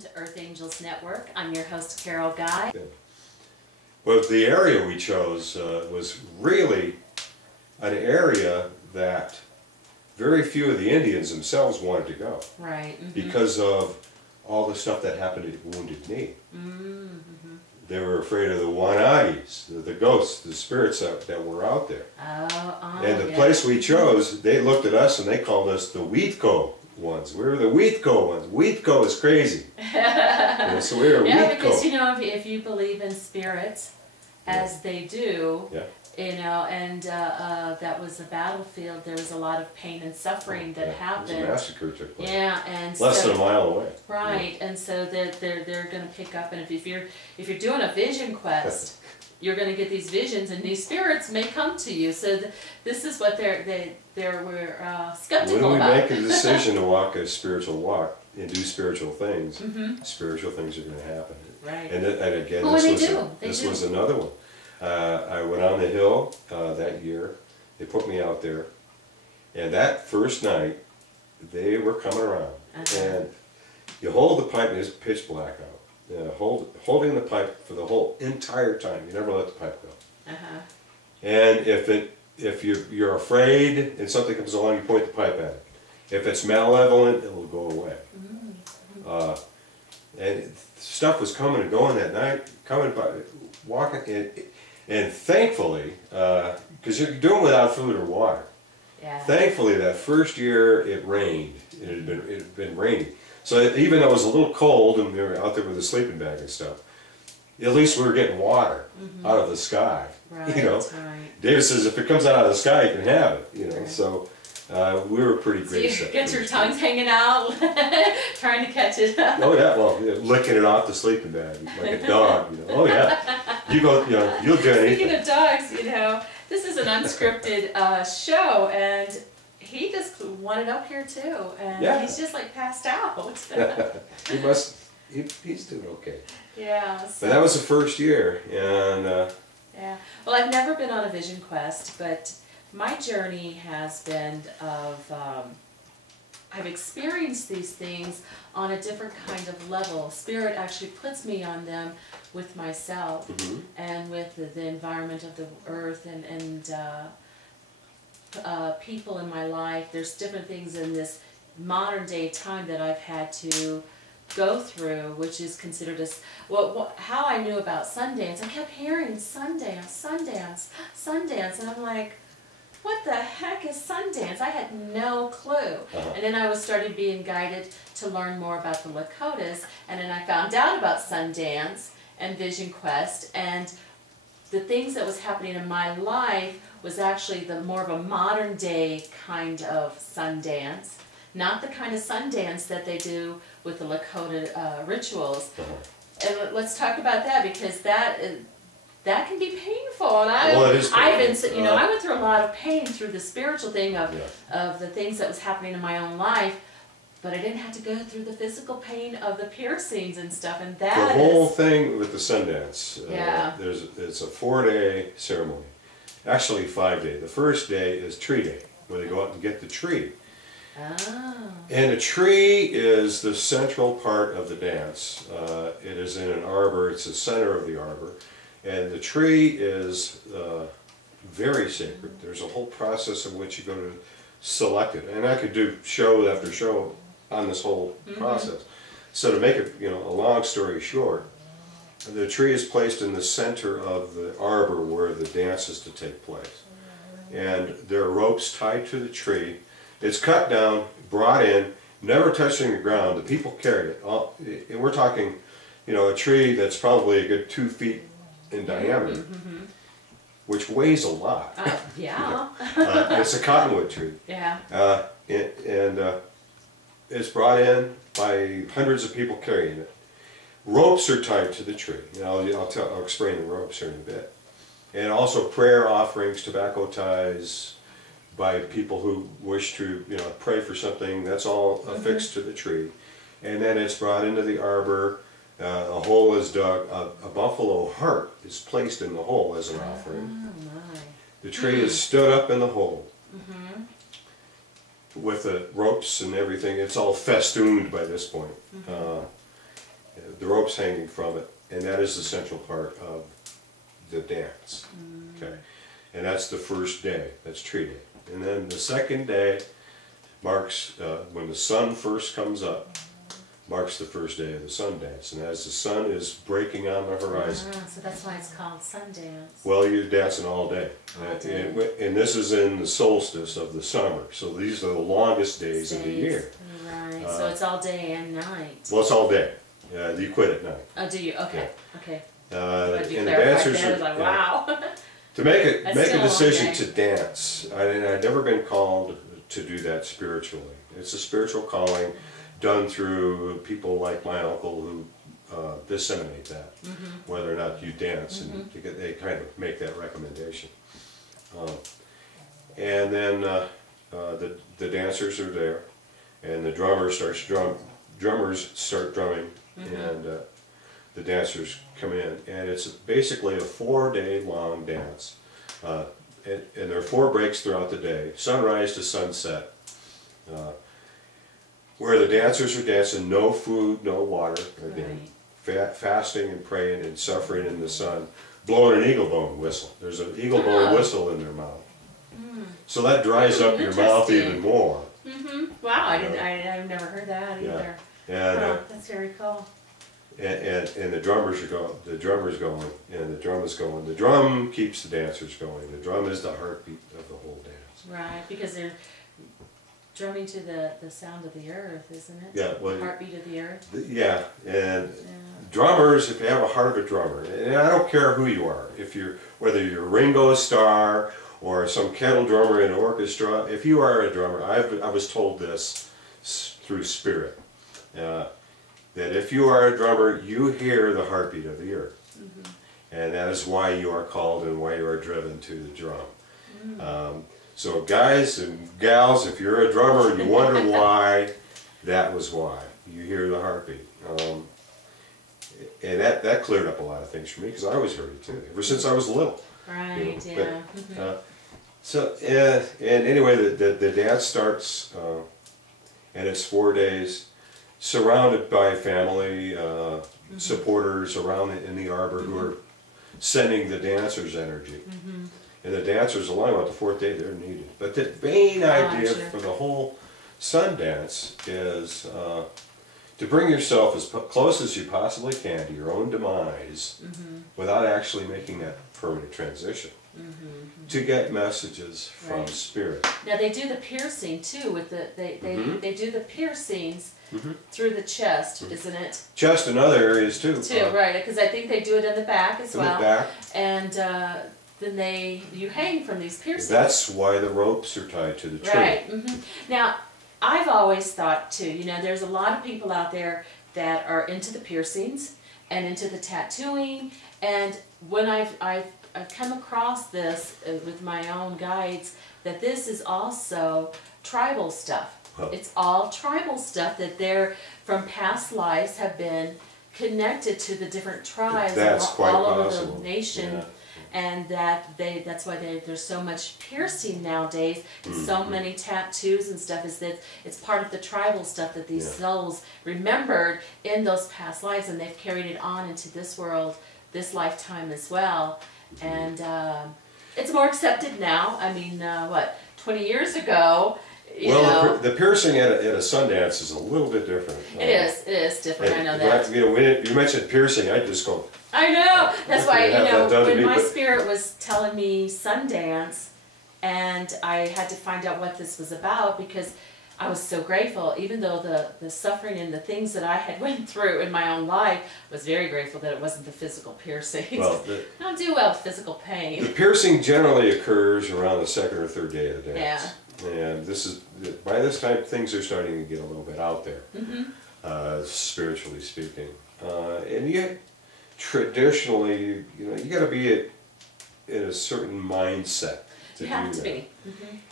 to Earth Angels Network. I'm your host, Carol Guy. Well, the area we chose was really an area that very few of the Indians themselves wanted to go. Right. Because of all the stuff that happened at Wounded Knee. They were afraid of the Wanadis, the ghosts, the spirits that were out there. And the place we chose, they looked at us and they called us the Wheatco ones. We were the Wheatco ones. Wheatco is crazy. So we were yeah, Wheatco. because you know, if you believe in spirits, as they do, you know, and that was a battlefield. There was a lot of pain and suffering that happened. It was a massacre took place. Yeah, and less than a mile away. Right, and so they're going to pick up, and if you're doing a vision quest, you're going to get these visions, and these spirits may come to you. So this is what they were skeptical about. When we make a decision to walk a spiritual walk and do spiritual things, spiritual things are going to happen. Right. And again, well, this was another one. I went on the hill that year. They put me out there, and that first night, they were coming around. And you hold the pipe, and it's pitch black out. Holding the pipe for the whole entire time. You never let the pipe go. And if you're afraid and something comes along, you point the pipe at it. If it's malevolent, it will go away. And stuff was coming and going that night, walking, and thankfully, because you're doing without food or water. Thankfully, that first year it rained. It had been raining. So even though it was a little cold and we were out there with a sleeping bag and stuff, at least we were getting water out of the sky. Right, you know, David says if it comes out of the sky, you can have it. You know, so we were pretty great. So you get your tongues hanging out, trying to catch it. Oh yeah, well, licking it off the sleeping bag like a dog. You know, oh yeah, you go, you know, you'll do anything. Speaking of dogs, you know, this is an unscripted show, and he just wanted up here too, and he's just like passed out. He's doing okay. Yeah. So. But that was the first year, and. Yeah. Well, I've never been on a vision quest, but my journey has been of, I've experienced these things on a different kind of level. Spirit actually puts me on them with myself and with the environment of the earth and people in my life. There's different things in this modern day time that I've had to go through, which is considered as, well, how I knew about Sundance. I kept hearing Sundance, Sundance, Sundance, and I'm like, what the heck is Sundance? I had no clue. And then I started being guided to learn more about the Lakotas, and then I found out about Sundance and Vision Quest, and the things that was happening in my life was actually the more of a modern day kind of Sundance. Not the kind of Sundance that they do with the Lakota rituals. And let's talk about that, because that can be painful. And I went through a lot of pain through the spiritual thing of the things that was happening in my own life, but I didn't have to go through the physical pain of the piercings and stuff. And that the whole thing with the Sundance. It's a 4-day ceremony, actually 5-day. The first day is tree day, where they go out and get the tree. And a tree is the central part of the dance. It is in an arbor. It's the center of the arbor. And the tree is very sacred. There's a whole process in which you go to select it. And I could do show after show on this whole process. So to make it, you know, a long story short, the tree is placed in the center of the arbor where the dance is to take place. And there are ropes tied to the tree. It's cut down, brought in, never touching the ground. The people carry it. And we're talking, you know, a tree that's probably a good 2 feet in diameter, which weighs a lot. It's a cottonwood tree. And it's brought in by hundreds of people carrying it. Ropes are tied to the tree. You know, I'll explain the ropes here in a bit. And also prayer offerings, tobacco ties, by people who wish to, you know, pray for something. That's all affixed to the tree. And then it's brought into the arbor. A hole is dug. A buffalo heart is placed in the hole as an offering. The tree is stood up in the hole with the ropes and everything. It's all festooned by this point. the rope's hanging from it, and that is the central part of the dance. Okay, and that's the first day. That's tree day. And then the second day marks when the sun first comes up. Marks the first day of the sun dance, and as the sun is breaking on the horizon. So that's why it's called Sundance. Well, you're dancing all day. All day. And this is in the solstice of the summer, so these are the longest days of the year. Right, so it's all day and night. Well, it's all day. You quit at night. Oh, do you? Okay, okay. And the dancers are, like, wow. to make a Still a decision long day. to dance. I've never been called to do that spiritually. It's a spiritual calling done through people like my uncle who disseminate that, whether or not you dance, and they kind of make that recommendation. And then the dancers are there, and the drummer starts drummers start drumming, and the dancers come in, and it's basically a 4-day long dance, and there are 4 breaks throughout the day, sunrise to sunset, where the dancers are dancing, no food, no water, again, fasting and praying and suffering in the sun, blowing an eagle bone whistle. There's an eagle bone whistle in their mouth. So that dries up your mouth even more. Wow, I've never heard that either. And that's very cool. And the drummers are going, the drummer's going, and the drum is going. The drum keeps the dancers going. The drum is the heartbeat of the whole dance. Right, because they're drumming to the sound of the earth, isn't it? Yeah, well, the heartbeat of the earth. Yeah, and drummers, if you have a heart of a drummer, and I don't care who you are, whether you're Ringo Starr or some kettle drummer in an orchestra, if you are a drummer, I was told this through spirit, that if you are a drummer, you hear the heartbeat of the earth, and that is why you are called and why you are driven to the drum. So guys and gals, if you're a drummer and you wonder why, that was why. You hear the heartbeat. And that cleared up a lot of things for me, because I always heard it too, ever since I was little. Right, yeah. And anyway, the dance starts, and it's 4 days, surrounded by family, supporters around in the arbor who are sending the dancers energy. And the dancers, along with the 4th day, they're needed. But the main idea for the whole sun dance is to bring yourself as close as you possibly can to your own demise without actually making that permanent transition. To get messages from spirit. Now they do the piercing too with they do the piercings through the chest, isn't it? Chest and other areas too. Right, because I think they do it in the back as well. In the back. And then you hang from these piercings. That's why the ropes are tied to the tree. Right. Now, I've always thought too, there's a lot of people out there that are into the piercings and into the tattooing, and when I've come across this with my own guides, that this is also tribal stuff. It's all tribal stuff, that they're from past lives have been connected to the different tribes all over the nation. And that's why there's so much piercing nowadays, and so many tattoos and stuff, is that it's part of the tribal stuff that these souls remembered in those past lives, and they've carried it on into this world, this lifetime as well. And it's more accepted now. I mean, 20 years ago, you know. The piercing at a Sundance is a little bit different. It is different, I know that. When you mentioned piercing, I just go... I know, that's why, when my spirit was telling me Sundance, and I had to find out what this was about, because I was so grateful, even though the suffering and the things that I had went through in my own life, I was very grateful that it wasn't the physical piercings. Well, I don't do well with physical pain. The piercing generally occurs around the 2nd or 3rd day of the dance. Yeah. And by this time, things are starting to get a little bit out there, spiritually speaking. And yet, traditionally, you got to be in a certain mindset to do that. You have to be.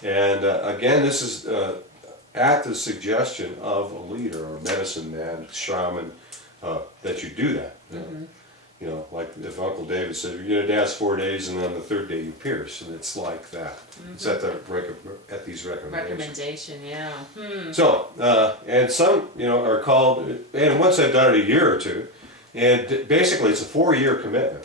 And again, this is at the suggestion of a leader or medicine man, shaman, that you do that. You know, like if Uncle David said, you're gonna dance 4 days and then the third day you pierce, and it's like that. It's at these recommendations. Recommendation, yeah. So, and some, you know, are called, and once I've done it a year or two, and basically it's a 4-year commitment.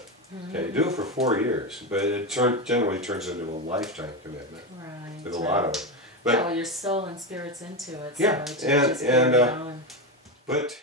Okay, you do it for 4 years, but it generally turns into a lifetime commitment. Right. With a lot of it. But, yeah, well, your soul and spirit's into it. So yeah, just but